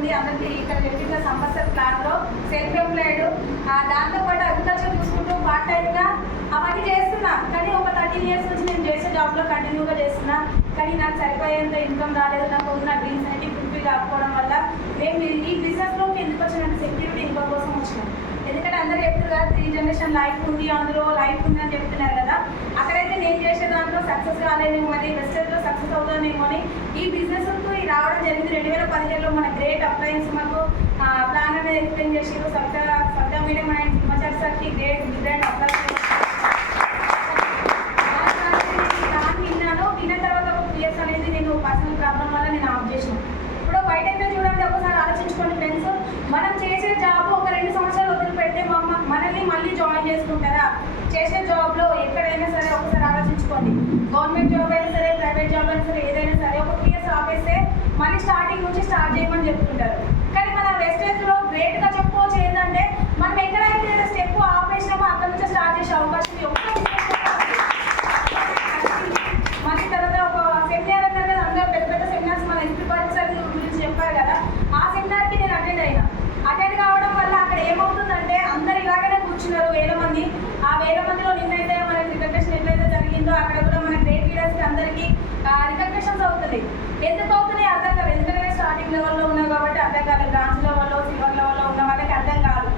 ఉంది. అందరికీ ఇక్కడ చెప్పిన సంవత్సర ప్లాన్లో సెల్ఫ్ ఎంప్లాయిడ్, దాంతోపాటు అగ్రికల్చర్ చూసుకుంటూ పార్ట్ టైమ్గా అవన్నీ చేస్తున్నా. కానీ ఒక 13 years నుంచి నేను చేసే జాబ్లో కంటిన్యూగా చేస్తున్నా. కానీ నాకు సరిపోయేంత ఇన్కమ్ రాలేదు. నాకు ఉన్న డ్రీమ్స్ అన్ని ఫుల్ఫిల్ కాకపోవడం వల్ల నేను ఈ బిజినెస్లోకి ఎందుకు వచ్చినట్టు సెక్యూరిటీ ఇన్కమ్ కోసం వచ్చినాను. ఎందుకంటే అందరూ చెప్తారు కదా 3 generation లైఫ్ ఉంది, అందులో లైఫ్ ఉంది అని చెప్తున్నారు కదా. అక్కడైతే నేను చేసే దాంట్లో సక్సెస్ కాలేదేమో అని, వెస్టర్న్లో సక్సెస్ అవుతానేమో అని ఈ బిజినెస్కు రావడం జరిగింది. 2015లో మన గ్రేట్ అప్లయన్స్ మాకు ప్లాన్ అనేది ఎక్స్ప్లెయిన్ చేసారు. సబ్జా మీడియం అండ్ హిమాచల్ సార్కి గ్రేట్ అప్లై విన్నాను. విన్న తర్వాత ఒక 3 years అనేది నేను పర్సనల్ ప్రాబ్లం వల్ల నేను ఆఫ్ చేసాను. ఇప్పుడు బయట అయితే చూడండి, ఒకసారి ఆలోచించుకోండి ఫ్రెండ్స్, మనం చేసే జాబ్ ఒక 2 సంవత్సరాలు వదిలిపెడితే మనల్ని మళ్ళీ జాయిన్ చేసుకుంటారా? చేసే జాబ్లో ఎక్కడైనా సరే ఒకసారి ఆలోచించుకోండి. గవర్నమెంట్ జాబ్ అయినా సరే, ప్రైవేట్ జాబ్ అయినా సరే, ఏదైనా సరే ఒక 3 years ఆపేస్తే మళ్ళీ స్టార్టింగ్ నుంచి స్టార్ట్ చేయమని చెప్తుంటారు. కానీ మన వెస్టేజ్లో గ్రేట్గా చెప్పుకోవచ్చు ఏంటంటే, మనం ఎక్కడైతే స్టెప్ ఆపేసినామో అక్కడ నుంచి స్టార్ట్ చేసే అవకాశం మళ్ళీ తర్వాత ఒక సెమినార్ అన్నారు కదా, అందరూ పెద్ద పెద్ద సెమినార్స్ మన ఇన్స్టిట్యూట్ గురించి చెప్పారు కదా, ఆ సెమినార్కి నేను అటెండ్ కావడం వల్ల అక్కడ ఏమవుతుందంటే అందరు ఇలాగనే కూర్చున్నారు 1000 మంది. ఆ 1000 మందిలో నిన్నైతే మనకి రికగ్నేషన్ ఎట్లయితే జరిగిందో అక్కడ కూడా మన గ్రేట్ లీడర్స్కి అందరికీ రికగ్నేషన్స్ అవుతుంది. ఎందుకు అవుతున్నాయి అర్థం కాదు. ఎందుకంటే స్టార్టింగ్ లెవెల్లో ఉన్నాం కాబట్టి అర్థం కాదు. బ్రాంచ్ లెవెల్లో, సిల్వర్ లెవెల్లో ఉన్న వాళ్ళకి అర్థం కాదు.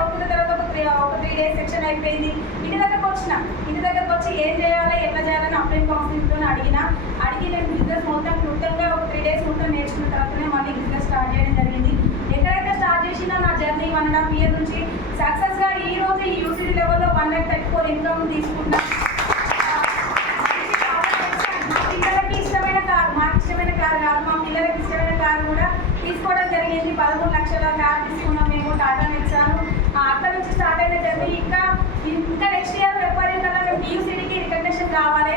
అవుతున్న తర్వాత ఒక 3 days సెక్షన్ అయిపోయింది. ఇంటి దగ్గరకు వచ్చి ఏం చేయాలి, ఎట్లా చేయాలని అప్లైన్ కౌన్సిలింగ్తో అడిగి నేను బిజినెస్ మొత్తంగా ఒక 3 days మొత్తం నేర్చుకున్న తర్వాతనే మళ్ళీ బిజినెస్ స్టార్ట్ చేయడం జరిగింది. ఎక్కడైతే స్టార్ట్ చేసినా నా జర్నీ 1.5 year నుంచి సక్సెస్గా ఈ రోజు ఈ యూసిటీ లెవెల్లో 1,34,000 ఇన్కమ్ తీసుకున్నా. మా పిల్లలకి ఇష్టమైన కారు, మాకు ఇష్టమైన కారు కాదు, మా పిల్లలకి ఇష్టమైన కారు కూడా తీసుకోవడం జరిగింది. 13 లక్షల కారు తీసుకున్నాం మేము, టాటా నెక్సాన్. అక్కడ నుంచి స్టార్ట్ అయిన జర్నీ ఇంకా నెక్స్ట్ ఇయర్ ఫిబ్రవరి కల్లా మేము టీయూసీడీకి రికగ్నేషన్ కావాలి.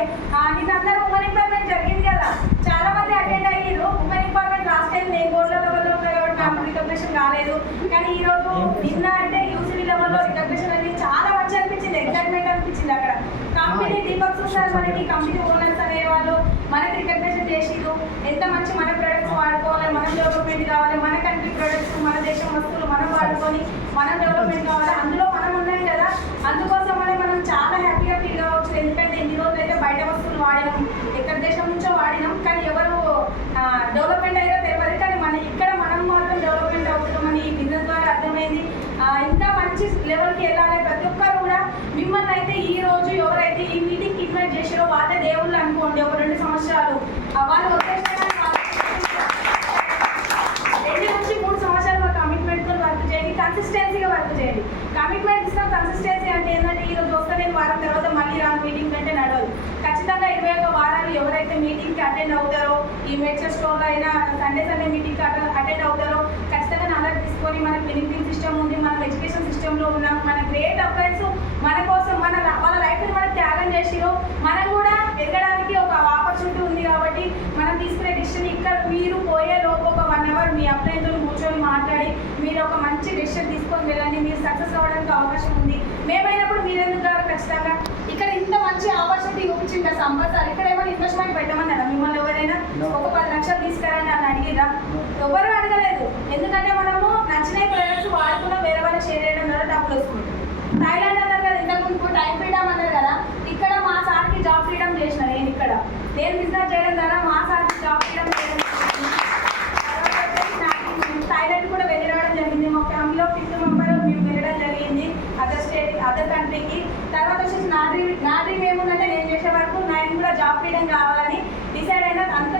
నేను అందరూ ఉమెన్ ఎంపవర్మెంట్ జరిగింది కదా, చాలా మంది అటెండ్ అయ్యారు. ఉమెన్ ఎంపవర్మెంట్ లాస్ట్ టైం నేను గోల్డ్ లెవెల్లో ఉన్నాయి కాబట్టి నాకు రికగ్నేషన్ కాలేదు. కానీ ఈరోజు నిన్న అంటే యూసీడీ లెవెల్లో రికగ్నేషన్ అనేది చాలా మంచి అనిపించింది, ఎక్సైట్మెంట్ అనిపించింది. అక్కడ కంపెనీ దీపక్ సార్ మనకి కంపెనీ ఓనర్స్ అనేవాళ్ళు మనకి రికగ్నేషన్ చేసిరు. ఎంత మంచి మన ప్రొడక్ట్స్ వాడుకోవాలి, మనం డెవలప్మెంట్ కావాలి, మన కంట్రీ ప్రొడక్ట్స్, మన దేశం వస్తువులు మనం వాడుకొని మనం డెవలప్మెంట్ కావాలి, అందులో మనం ఉన్నాం కదా. అందుకోసం మనం చాలా హ్యాపీగా ఫీల్ కావచ్చు. ఎందుకంటే ఇన్ని రోజులు అయితే బయట వస్తువులు వాడినాం, ఎక్కడ దేశం నుంచో వాడినాం, కానీ ఎవరు డెవలప్మెంట్ అయ్యారో తెలియదు. కానీ ఇక్కడ మనం మాత్రం డెవలప్మెంట్ అవుతామని ఈ బిజినెస్ ద్వారా అర్థమైంది. ఇంకా మంచి లెవెల్కి వెళ్ళాలి. ప్రతి ఒక్కరు కూడా మిమ్మల్ని అయితే ఈ రోజు ఎవరైతే ఈ మీటింగ్కి ఇన్వైట్ చేసారో వాళ్ళే దేవుళ్ళు అనుకోండి. ఒక 2 సంవత్సరాలు వాళ్ళు వచ్చేసిన 2 నుంచి 3 సంవత్సరాలు కమిట్మెంట్తో వర్క్ చేయండి, కన్సిస్టెన్సీగా వర్క్ చేయండి. కమిట్మెంట్ ఇస్తాం, కన్సిస్టెన్సీ అంటే ఏంటంటే ఈ రోజు వస్తే నేను వారం తర్వాత మళ్ళీ రాను మీటింగ్ అంటే నడవదు. ఖచ్చితంగా 21 వారాలు ఎవరైతే మీటింగ్కి అటెండ్ అవుతారో, ఈ మెడికల్ స్టోర్లో అయినా సండే మీటింగ్కి అటెండ్ అవుతారో ఖచ్చితంగా నాలెడ్జ్ తీసుకొని మన క్లినికల్ సిస్టమ్ ఉంది, మనం ఎడ్యుకేషన్ సిస్టంలో ఉన్నాం. మన గ్రేట్ అప్లయన్స్ మన కోసం వాళ్ళ లైఫ్ని మనం త్యాగం చేసిరో మనం కూడా ఎదగడానికి ఒక ఆపర్చునిటీ ఉంది. కాబట్టి మనం తీసుకునే డిసిషన్ ఇక్కడ మీరు పోయే లోపు ఒక 1 hour మీ అప్లయన్తో కూర్చొని మాట్లాడి మీరు ఒక మంచి డెసిషన్ తీసుకొని వెళ్ళండి. మీరు సక్సెస్ అవ్వడానికి అవకాశం ఉంది. మేమైనప్పుడు మీరెందుకు కాదు, ఖచ్చితంగా ఇక్కడ ఇంత మంచి ఆపర్చునిటీ చూపించింది సంవత్సరాలు. ఇక్కడ ఏమైనా ఇన్వెస్ట్మెంట్ పెట్టమన్నారా మిమ్మల్ని ఎవరైనా? ఒక 10 లక్షలు తీసుకురండి అని అడిగిరా? ఎవరు అడగలేదు. ఎందుకంటే మనము నచ్చిన ప్రొడక్ట్స్ వాడుకున్న వేరే వాళ్ళకి షేర్ చేయడం ద్వారా డబ్బులు వస్తుంది. థాయిలాండ్ అన్నారు కదా, ఇంతకుముందు టైం ఫ్రీడమ్ అన్నారు కదా, ఇక్కడ మా సార్కి జాబ్ ఫ్రీడమ్ చేసిన నేను బిజినెస్ చేయడం ద్వారా మా సార్కి జాబ్ ఫ్రీడమ్ చేయడం. థాయిలాండ్ కూడా వెళ్ళి రావడం జరిగింది. మా ఫ్యామిలీలో 5th member మేము వెళ్ళడం జరిగింది అదర్ కంట్రీకి. తర్వాత వచ్చేసి నా డ్రీమ్ ఏముందంటే నేను చేసే వరకు నేను కూడా జాబ్ ఫ్రీడమ్ కావాలని డిసైడ్ అయినా. అంత